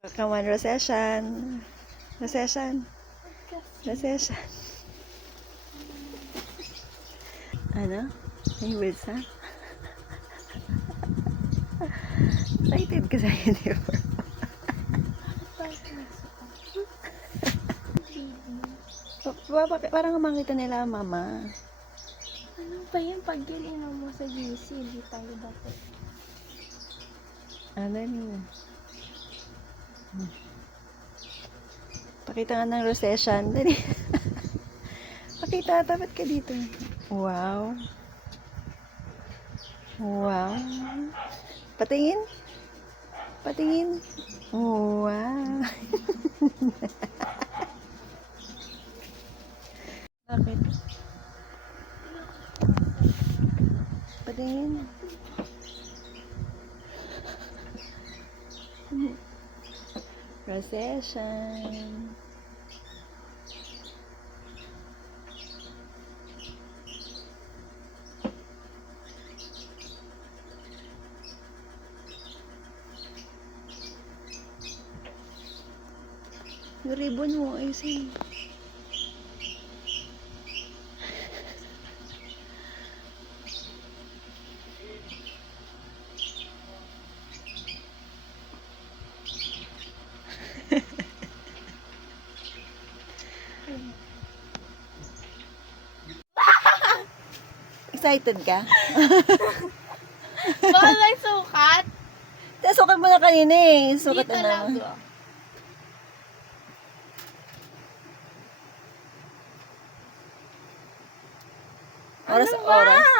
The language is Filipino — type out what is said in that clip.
Come on, recession. Recession. Recession. Ano? May words, ha? Excited ka sa uniform. Parang makita nila, mama. Ano ba yan? Pag yan mo sa GC, hindi tayo dapat. Ano yun? Pakita nga ng recession. Dali. Pakita, dapat ka dito. Wow. Wow. Patingin. Patingin. Wow. Bakit? Patingin. Recession. Yung ribbon mo, ayusin. Excited ka? Bawal may sukat? Sukat mo na kanina eh. Sukat Dito na lang. naman. Oras, Ano ba? oras.